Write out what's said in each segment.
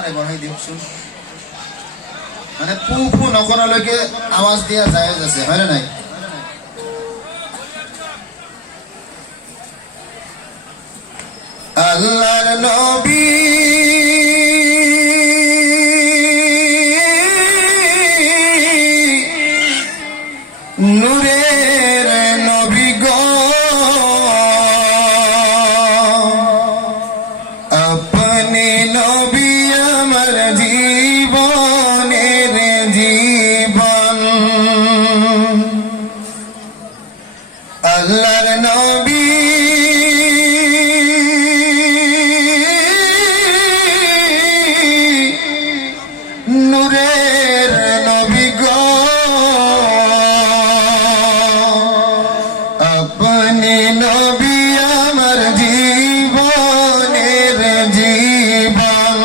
আমারে বড়াই দিচ্ছুন মানে পু পু নকরালৈকে আওয়াজ দিয়া জায়েজ আছে হয় না নাই আল্লাহর নবী নূরের নবী গো আপনি নবী আমার জীবনের জীবন আল্লাহর নবী নূরের নবী গো আপনি নবী আমার জীবনের জীবন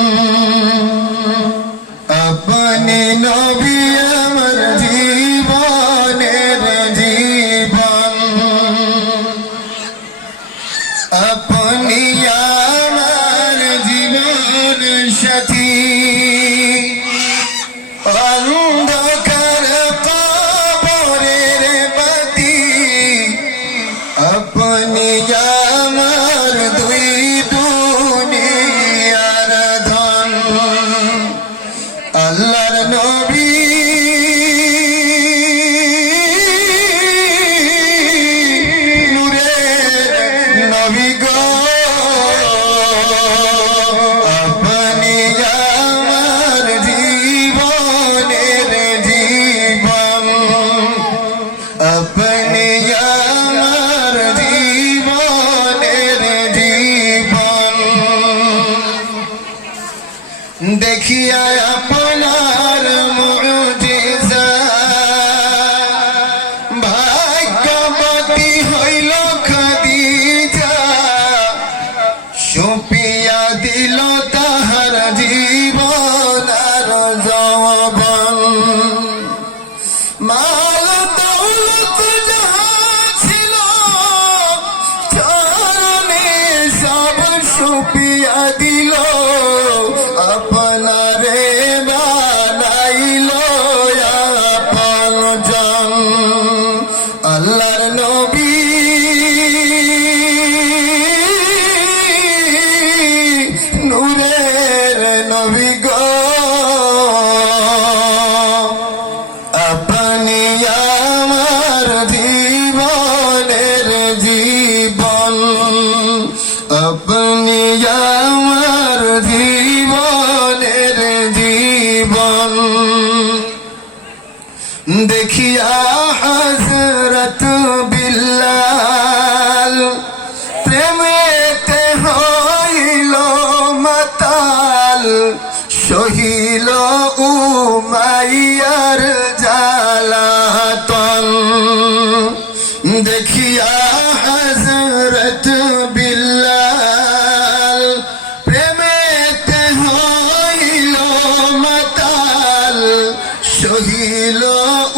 আপনি নবী আমার জীবনের জীবন আপনি আমার জীবন সাথী অন্ধকার কবরের বাতি আপনি আমার দুই দুনিয়ার ধন আল্লাহর নবী নূরের নবী গো আপনি আমার জীবনের জীবন আপনি আমার জীবনের জীবন দেখিয়া আপনার মুজিজা ভাগ্যবতী হইল খাদিজা সুপিয়া দিল তাহার জীবন আর যৌবন মাল দৌলত যাহা ছিল চরণে সব সুপিয়া দিল আপনারে বানাইল আপনজন আল্লাহর নবী নূরের নবী গো আপনি আমার জীবনের জীবন আপনি আমার জীবনের জীবন দেখিয়া হযরত বিল্লাল প্রেমেতে হইল মাতাল সহিল উমাইয়ার জালাতন দেখিয়া হযরত বিল্লাল প্রেমেতে হইল মাতাল সহিল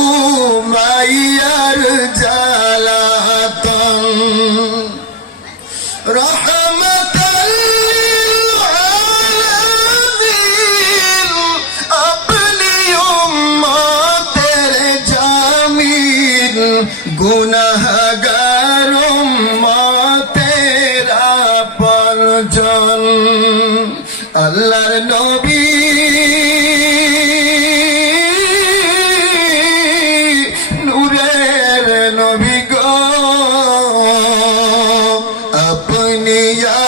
উমাইয়ার জালাতন রহমতাল লিল আলামিন আপনি উম্মতের জামিন গুনাহগার উম্মতের আপনজন আল্লাহর নবী নূরের নবী গো আপনি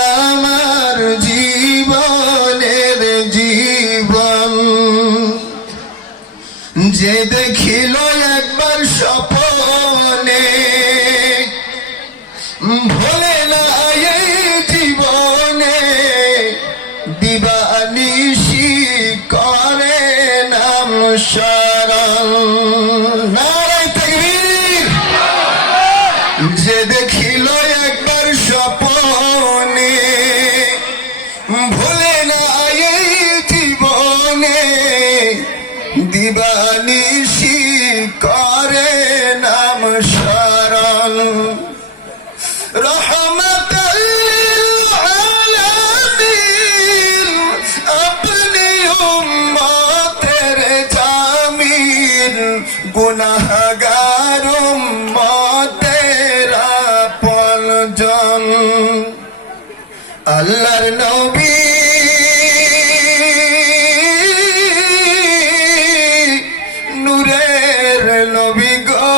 আমার জীবনের জীবন যে দেখিল একবার স্বপ্নে ভোলে না এই জীবনে দিবানিশি করে নাম শরণ নারায়ে তাকবীর যে দেখিল একবার স্বপ্নে ভোলে না এই জীবনে দিবানিশি করে নাম শরণ রহমতাল লিল আলামিন আপনি গুনাহগার উম্মতের আপনজন আল্লাহর নবী নূরের নবী গো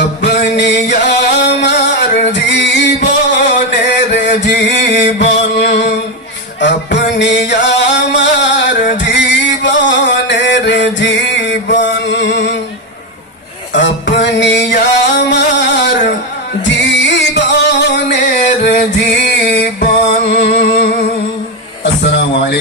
আপনি আমার জীবনের জীবন আপনি আমার জীবনের জীবন আপনি